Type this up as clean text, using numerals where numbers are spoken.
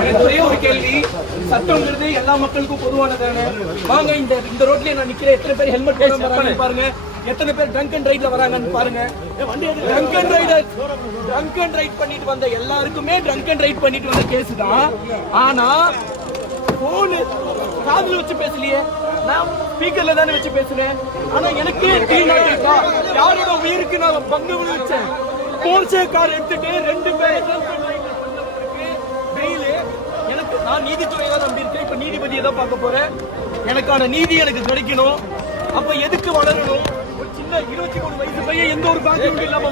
எனக்கு ஒரே ஒரு கேள்வி, சட்டம்ங்கிறது எல்லா மக்களுக்கும் பொதுவானதானே? வாங்க இந்த ரோட்லயே நான் நிக்கிறேன், எத்தனை பேர் ஹெல்மெட் போடாம வராங்கன்னு பாருங்க, எத்தனை பேர் ட்ரங்க் அண்ட் ரைட்ல வராங்கன்னு பாருங்க. ட்ரங்க் அண்ட் ரைட் பண்ணிட்டு வந்த எல்லாருக்குமே ட்ரங்க் அண்ட் ரைட் பண்ணிட்டு வந்த கேஸ் தான். ஆனா போனு காதுல வச்சு பேசலையே, நான் ஸ்பீக்கர்ல தானே வச்சு பேசுறேன். ஆனா எனக்கு யாரோட உயிருக்கு நான் பங்கு விளைவிச்சேன். போர்ச்சே கார் எடுத்துட்டு 2 பேர் எனக்கு, நான் நீதித்துறையை தான் நம்பி இருக்கேன். இப்ப நீதிபதியை தான் பார்க்க போறேன். எனக்கான நீதி எனக்கு கிடைக்கணும். அப்ப எதுக்கு வளரணும்? ஒரு சின்ன 23 வயசு பையன் எந்த ஒரு பாக்கியம் இல்லாம